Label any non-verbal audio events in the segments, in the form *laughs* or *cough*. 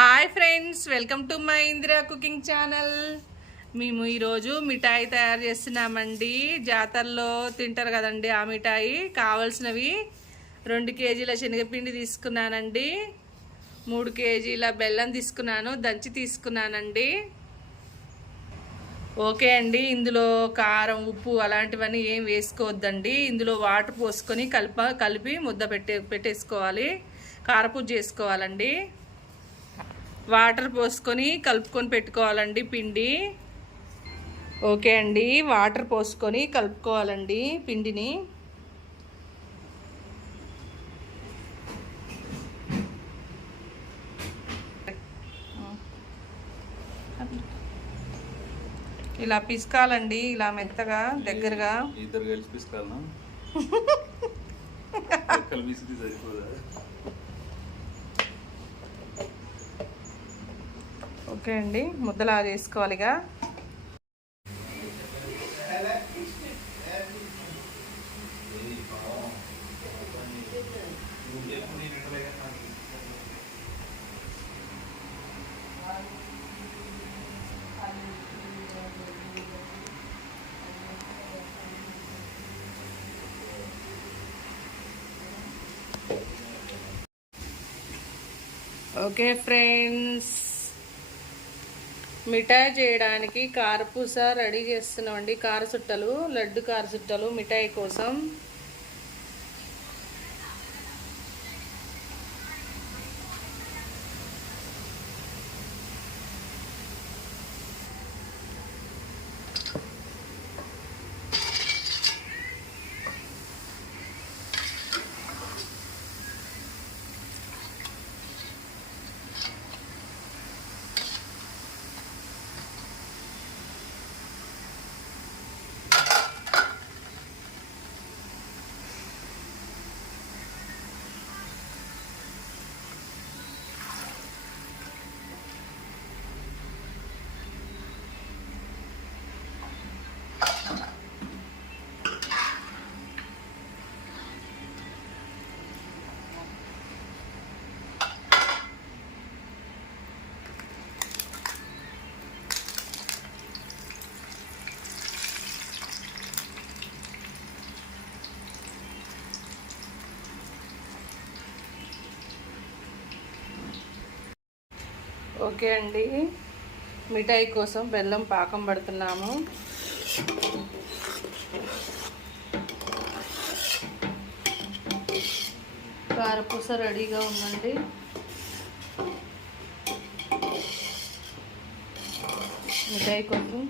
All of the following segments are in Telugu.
Hi friends welcome to my Indira cooking channel. మేము ఈరోజు మిఠాయి తయారు చేస్తున్నామండి. జాతరలో తింటారు కదండి ఆ మిఠాయి. కావలసినవి రెండు కేజీల శనగపిండి తీసుకున్నానండి. మూడు కేజీల బెల్లం తీసుకున్నాను దంచి తీసుకున్నానండి. ఓకే అండి ఇందులో కారం ఉప్పు అలాంటివన్నీ ఏం వేసుకోవద్దండి. ఇందులో వాటర్ పోసుకొని కలిప కలిపి ముద్ద పెట్టే పెట్టేసుకోవాలి. కారపూజ చేసుకోవాలండి. వాటర్ పోసుకొని కలుపుకొని పెట్టుకోవాలండి పిండి. ఓకే అండి వాటర్ పోసుకొని కలుపుకోవాలండి పిండిని. ఇలా పిసకాలండి ఇలా మెత్తగా దగ్గరగా. ఇద్దరు కలిసి పిసుకాలనా? *laughs* సరిపోదా? ఓకే అండి ముద్దలా చేసుకోవాలిగా. Okay friends. మిఠాయి చేయడానికి కారపూస రెడీ చేస్తున్నామండి. కారసుట్టలు లడ్డు కారసుట్టలు మిఠాయి కోసం. ఓకే అండి. మిఠాయి కోసం బెల్లం పాకం పడుతున్నాము. కారపూస రెడీగా ఉందండి. మిఠాయి కోసం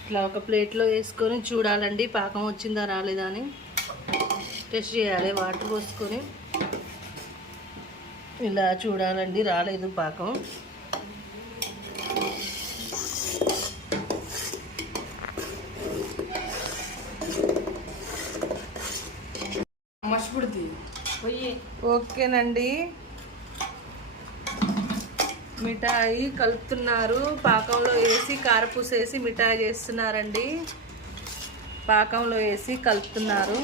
ఇట్లా ఒక ప్లేట్లో వేసుకొని చూడాలండి. పాకం వచ్చిందా రాలేదా అని. టెస్ట్ చేయాలి వాటర్ పోసుకొని. ఇలా చూడాలండి రాలేదు పాకం. ఓకేనండి. మిఠాయి కలుపుతున్నారు. పాకంలో వేసి కారపూస వేసి మిఠాయి చేస్తున్నారండి. పాకంలో వేసి కలుపుతున్నారు.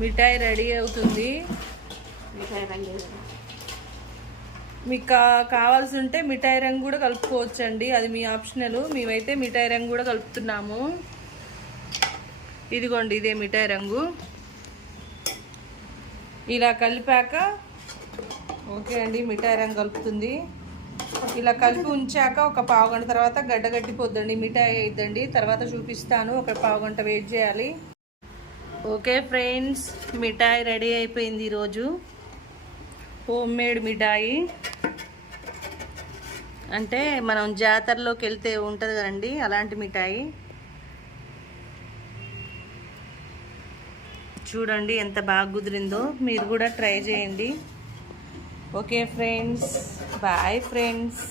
మిఠాయి రెడీ అవుతుంది. మిఠాయి రంగు మీకు కావాల్సి ఉంటే మిఠాయి రంగు కూడా కలుపుకోవచ్చు అండి అది మీ ఆప్షనల్. మేమైతే మిఠాయి రంగు కూడా కలుపుతున్నాము. ఇదిగోండి ఇదే మిఠాయి రంగు. ఇలా కలిపాక ఓకే అండి మిఠాయి రంగు కలుపుతుంది. ఇలా కలిపి ఉంచాక ఒక పావు గంట తర్వాత గడ్డ కట్టిపోద్దండి మిఠాయి అయిద్దండి. తర్వాత చూపిస్తాను. ఒక పావు గంట వెయిట్ చేయాలి. ఓకే ఫ్రెండ్స్ మిఠాయి రెడీ అయిపోయింది ఈరోజు. హోమ్ మేడ్ మిఠాయి. అంటే మనం జాతరలోకి వెళ్తే ఉంటుంది కదండి అలాంటి మిఠాయి. చూడండి ఎంత బాగా కుదిరిందో మీరు కూడా ట్రై చేయండి. Okay friends bye friends.